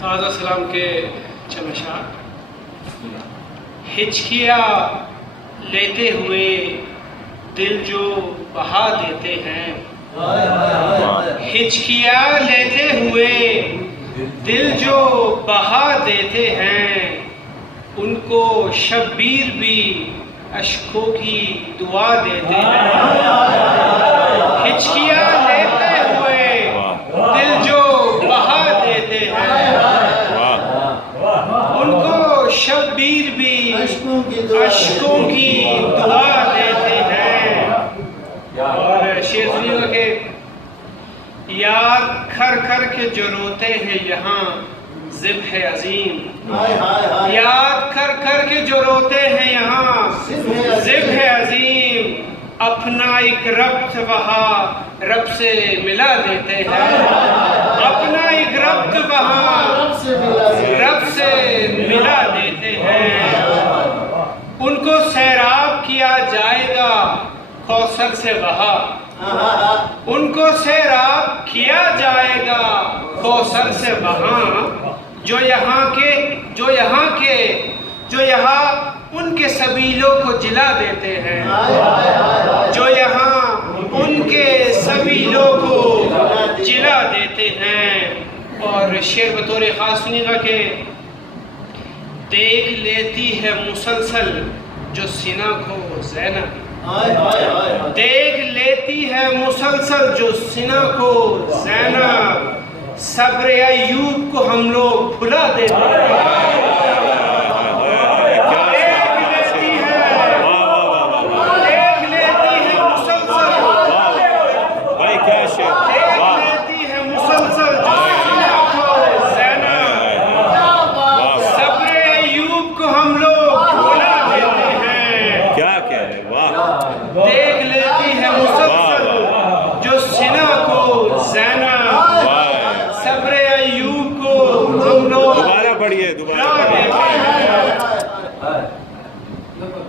تازہ سلام کے چمشا ہچکیاں لیتے ہوئے دل جو بہا دیتے ہیں، ہچکیاں لیتے ہوئے دل جو بہا دیتے ہیں، ان کو شبیر بھی اشکوں کی دعا دیتے ہیں۔ ہچکیاں لیتے ہوئے دل جو بہا دیتے ہیں، ان کو شبیر بھی اشکوں کی دعا دیتے ہیں۔ اور شعر سنیے گا کہ یاد کر کر کے جو روتے ہیں یہاں ذبح عظیم، یاد کر کر کے جو روتے ہیں یہاں ذبح عظیم، اپنا ایک ربط وہاں رب سے ملا دیتے ہیں، اپنا ایک ربط وہاں رب سے ملا دیتے ہیں۔ ان کو سیراب کیا جائے گا کوثر سے وہاں، ان کو سیراب کیا جائے گا کوثر سے وہاں، جو یہاں ان کے سبیلوں کو جلا دیتے ہیں، جو یہاں ان کے سبیلوں کو جلا دیتے ہیں۔ اور شعر بطور خاص سنیے گا کہ دیکھ لیتی ہے مسلسل جو سینہ کو زینب، دیکھ لیتی ہے مسلسل جو سینہ کو زینب، صبر ایوب کو ہم لوگ بھلا دیتے ہیں۔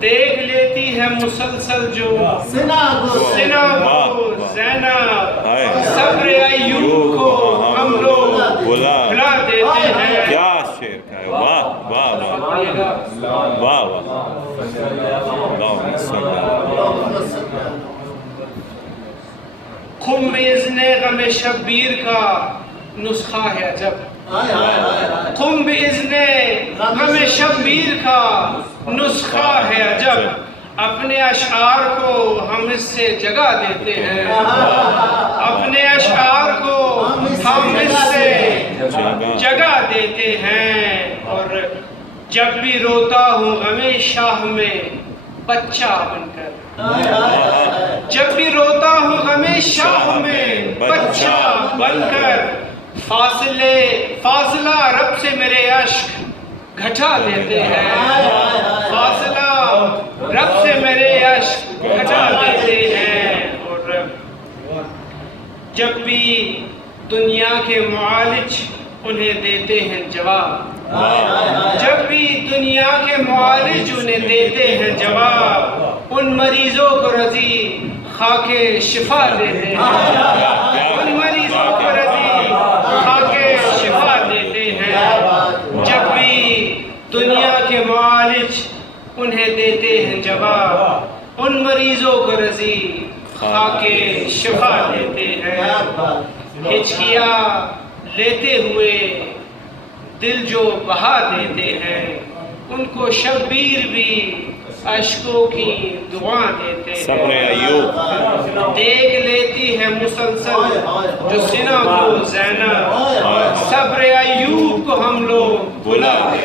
دیکھ لیتی ہے مسلسل جو سینہ کو زینب، صبر ایوب کو ہم لوگ بھلا دیتے ہیں۔ کیا شعر کا ہے، واہ واہ واہ واہ واہ۔ خم بِإِذْنِ غم شبیر کا نسخہ ہے عجب، خم بِإِذْنِ غم شبیر کا نسخہ ہے عجب، اپنے اشعار کو ہم اس سے جگا دیتے ہیں، اپنے اشعار کو ہم اس سے جگا دیتے ہیں۔ اور جب بھی روتا ہوں غم شاہ میں بچہ بن کر، جب بھی روتا ہوں غم شاہ میں بچہ بن کر، فاصلہ رب سے میرے عشق گھٹا دیتے ہیں، فاصلہ رب سے میرے عشق گھٹا دیتے ہیں۔ اور جب بھی دنیا کے معالج انہیں دیتے ہیں جواب، جب بھی دنیا کے معالج انہیں دیتے ہیں جواب، ان مریضوں کو رضی خاک شفا دیتے ہیں، ان مریضوں کو رضی خاک شفا دیتے ہیں۔ جب بھی دنیا کے معالج انہیں دیتے ہیں جواب، ان مریضوں کو رضی خاک شفا دیتے ہیں۔ ہچکیاں لیتے ہوئے دل جو بہا دیتے ہیں، ان کو شبیر بھی اشکوں کی دعا دیتے ہیں۔ صبر ایوب دیکھ لیتی ہے مسلسل جو سینہ کو زینب، صبر ایوب کو ہم لوگ بھلا دیتے ہیں۔